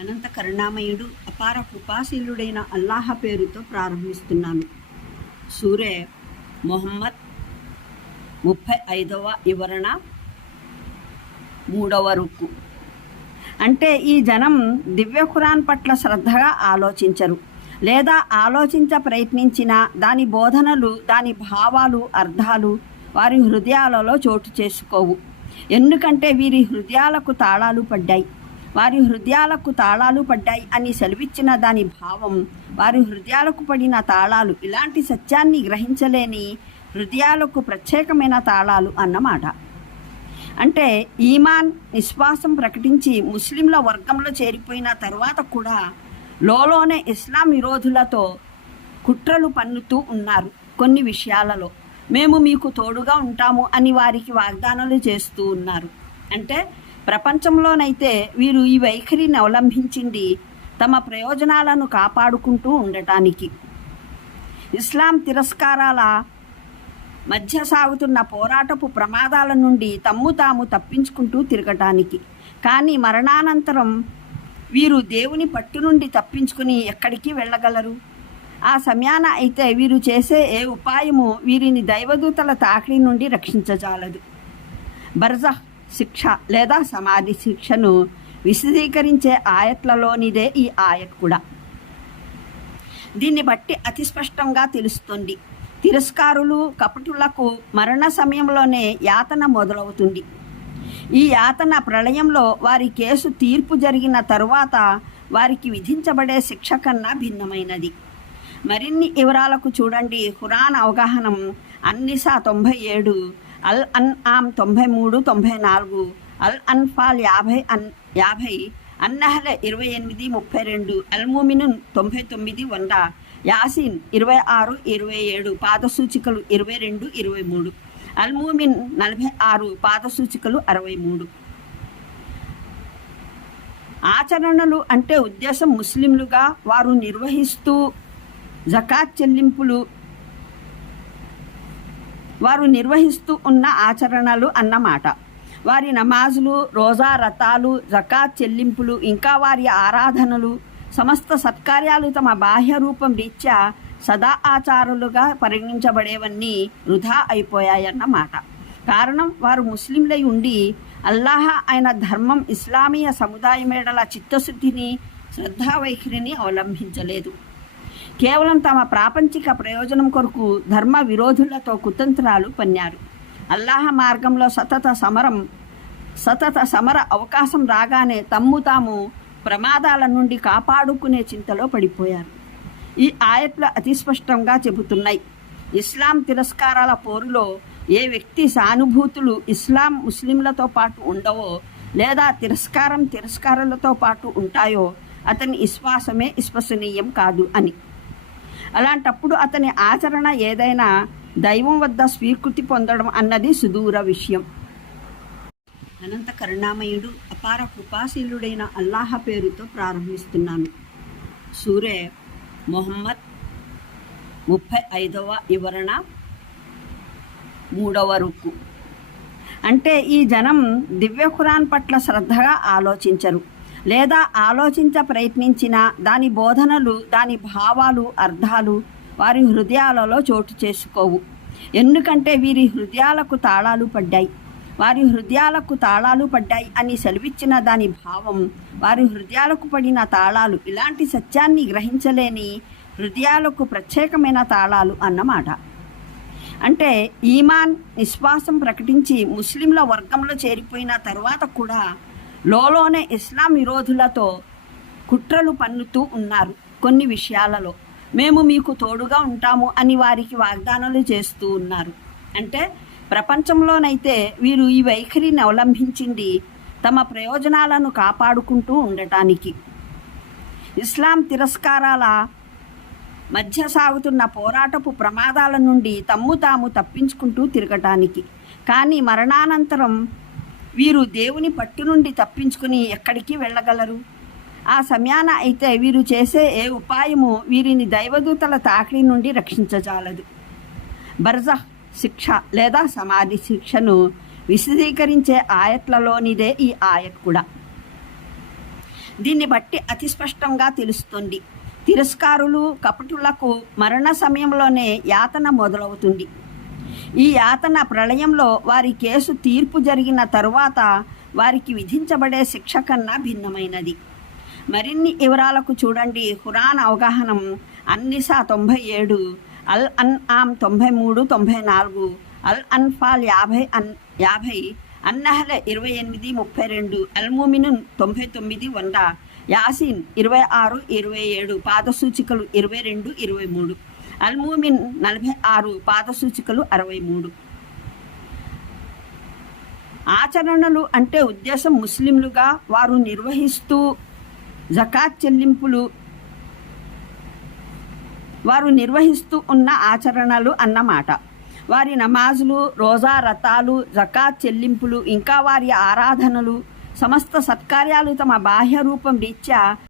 అనంత కరుణామయుడు అపార కృపాశీలుడైన అల్లాహ పేరుతో ప్రారంభిస్తున్నాను. సూరే మొహమ్మద్ ముప్పై ఐదవ వివరణ మూడవ రుక్కు అంటే ఈ జనం దివ్య ఖురాన్ పట్ల శ్రద్ధగా ఆలోచించరు. లేదా ఆలోచించ ప్రయత్నించిన దాని బోధనలు దాని భావాలు అర్థాలు వారి హృదయాలలో చోటు చేసుకోవు. ఎందుకంటే వీరి హృదయాలకు తాళాలు పడ్డాయి. వారి హృదయాలకు తాళాలు పడ్డాయి అని సెలవిచ్చిన దాని భావం వారి హృదయాలకు పడిన తాళాలు ఇలాంటి సత్యాన్ని గ్రహించలేని హృదయాలకు ప్రత్యేకమైన తాళాలు అన్నమాట. అంటే ఈమాన్ విశ్వాసం ప్రకటించి ముస్లింల వర్గంలో చేరిపోయిన తర్వాత కూడా లోలోనే ఇస్లాం విరోధులతో కుట్రలు పన్నుతూ ఉన్నారు కొన్ని విషయాలలో. మేము మీకు తోడుగా ఉంటాము అని వారికి వాగ్దానాలు చేస్తూ ఉన్నారు. అంటే ప్రపంచంలోనైతే వీరు ఈ వైఖరిని అవలంబించింది తమ ప్రయోజనాలను కాపాడుకుంటూ ఉండటానికి. ఇస్లాం తిరస్కారాల మధ్య సాగుతున్న పోరాటపు ప్రమాదాల నుండి తమ్ము తాము తప్పించుకుంటూ తిరగటానికి. కానీ మరణానంతరం వీరు దేవుని పట్టు నుండి తప్పించుకుని ఎక్కడికి వెళ్ళగలరు? ఆ సమయాన అయితే వీరు చేసే ఏ ఉపాయము వీరిని దైవదూతల తాకిడి నుండి రక్షించజాలదు. బర్జహ్ శిక్ష లేదా సమాధి శిక్షను విశదీకరించే ఆయట్లలోనిదే ఈ ఆయట్ కూడా. దీన్ని బట్టి అతి స్పష్టంగా తెలుస్తుంది. తిరస్కారులు కపటులకు మరణ సమయంలోనే యాతన మొదలవుతుంది. ఈ యాతన ప్రళయంలో వారి కేసు తీర్పు జరిగిన తరువాత వారికి విధించబడే శిక్ష కన్నా భిన్నమైనది. మరిన్ని వివరాలకు చూడండి. హురాన్ అవగాహనం అన్నిసా తొంభై ఏడు అల్ అన్ ఆమ్ తొంభై మూడు తొంభై నాలుగు అల్ అన్ఫాల్ యాభై అన్ యాభై అన్నహల ఇరవై ఎనిమిది ముప్పై రెండు అల్మూమినున్ తొంభై తొమ్మిది వంద యాసిన్ ఇరవై ఆరు ఇరవై ఏడు పాదసూచికలు ఇరవై రెండు ఇరవై మూడు అల్మూమిన్ నలభై ఆరు పాదసూచికలు అరవై మూడు. ఆచరణలు అంటే ఉద్దేశం ముస్లింలుగా వారు నిర్వహిస్తూ జకాత్ చెల్లింపులు వారు నిర్వహిస్తూ ఉన్న ఆచరణలు అన్నమాట. వారి నమాజులు రోజా రథాలు జకాత్ చెల్లింపులు ఇంకా వారి ఆరాధనలు సమస్త సత్కార్యాలు తమ బాహ్య రూపం రీత్యా సదా ఆచారాలుగా పరిగణించబడేవన్నీ వృధా అయిపోయాయన్నమాట. కారణం వారు ముస్లింలై ఉండి అల్లాహ ఆయన ధర్మం ఇస్లామీయ సముదాయమేడల చిత్తశుద్ధిని శ్రద్ధా వైఖరిని అవలంబించలేదు. కేవలం తమ ప్రాపంచిక ప్రయోజనం కొరకు ధర్మ విరోధులతో కుతంత్రాలు పన్నారు. అల్లాహ మార్గంలో సతత సమరం సతత సమర అవకాశం రాగానే తమ్ము తాము ప్రమాదాల నుండి కాపాడుకునే చింతలో పడిపోయారు. ఈ ఆయట్లు అతి స్పష్టంగా చెబుతున్నాయి. ఇస్లాం తిరస్కారాల పోరులో ఏ వ్యక్తి సానుభూతులు ఇస్లాం ముస్లింలతో పాటు ఉండవో లేదా తిరస్కారం తిరస్కారాలతో పాటు ఉంటాయో అతని విశ్వాసమే విశ్వసనీయం కాదు అని. అలాంటప్పుడు అతని ఆచరణ ఏదైనా దైవం వద్ద స్వీకృతి పొందడం అన్నది సుదూర విషయం. అనంత కరుణామయుడు అపార కృపాశీలుడైన అల్లాహ పేరుతో ప్రారంభిస్తున్నాను. సూరే మొహమ్మద్ ముప్పై ఐదవ వివరణ మూడవ రుక్కు అంటే ఈ జనం దివ్య ఖురాన్ పట్ల శ్రద్ధగా ఆలోచించరు. లేదా ఆలోచించ ప్రయత్నించిన దాని బోధనలు దాని భావాలు అర్థాలు వారి హృదయాలలో చోటు చేసుకోవు. ఎందుకంటే వీరి హృదయాలకు తాళాలు పడ్డాయి. వారి హృదయాలకు తాళాలు పడ్డాయి అని సెలవిచ్చిన దాని భావం వారి హృదయాలకు పడిన తాళాలు ఇలాంటి సత్యాన్ని గ్రహించలేని హృదయాలకు ప్రత్యేకమైన తాళాలు అన్నమాట. అంటే ఈమాన్ విశ్వాసం ప్రకటించి ముస్లింల వర్గంలో చేరిపోయిన తర్వాత కూడా లోలోనే ఇస్లాం విరోధులతో కుట్రలు పన్నుతూ ఉన్నారు కొన్ని విషయాలలో. మేము మీకు తోడుగా ఉంటాము అని వారికి వాగ్దానాలు చేస్తూ ఉన్నారు. అంటే ప్రపంచంలోనైతే వీరు ఈ వైఖరిని అవలంబించింది తమ ప్రయోజనాలను కాపాడుకుంటూ ఉండటానికి. ఇస్లాం తిరస్కారాల మధ్య సాగుతున్న పోరాటపు ప్రమాదాల నుండి తమ్ము తాము తప్పించుకుంటూ తిరగటానికి. కానీ మరణానంతరం వీరు దేవుని పట్టు నుండి తప్పించుకుని ఎక్కడికి వెళ్ళగలరు? ఆ సమయాన అయితే వీరు చేసే ఏ ఉపాయము వీరిని దైవదూతల తాకిడి నుండి రక్షించజాలదు. బర్జహ్ శిక్ష లేదా సమాధి శిక్షను విశదీకరించే ఆయట్లలోనిదే ఈ ఆయట్ కూడా. దీన్ని బట్టి అతి స్పష్టంగా తెలుస్తుంది. తిరస్కారులు కపటులకు మరణ సమయంలోనే యాతన మొదలవుతుంది. ఈ యాతన ప్రళయంలో వారి కేసు తీర్పు జరిగిన తరువాత వారికి విధించబడే శిక్ష కన్నా భిన్నమైనది. మరిన్ని వివరాలకు చూడండి. హురాన్ అవగాహనం అన్నిసా తొంభై ఏడు అల్ అన్ ఆమ్ తొంభై మూడు తొంభై నాలుగు అల్ అన్ఫాల్ యాభై అన్ యాభై అన్నహల ఇరవై ఎనిమిది ముప్పై రెండు అల్మూమినున్ తొంభై తొమ్మిది వంద యాసిన్ ఇరవై ఆరు ఇరవై ఏడు పాదసూచికలు ఇరవై రెండు ఇరవై మూడు. అల్మూమిన్ నలభై ఆరు పాదసూచికలు అరవై మూడు. ఆచరణలు అంటే ఉద్దేశం ముస్లింలుగా వారు నిర్వహిస్తూ జకాత్ చెల్లింపులు వారు నిర్వహిస్తూ ఉన్న ఆచరణలు అన్నమాట. వారి నమాజులు రోజా రథాలు జకాత్ చెల్లింపులు ఇంకా వారి ఆరాధనలు సమస్త సత్కార్యాలు తమ బాహ్య రూపం రీత్యా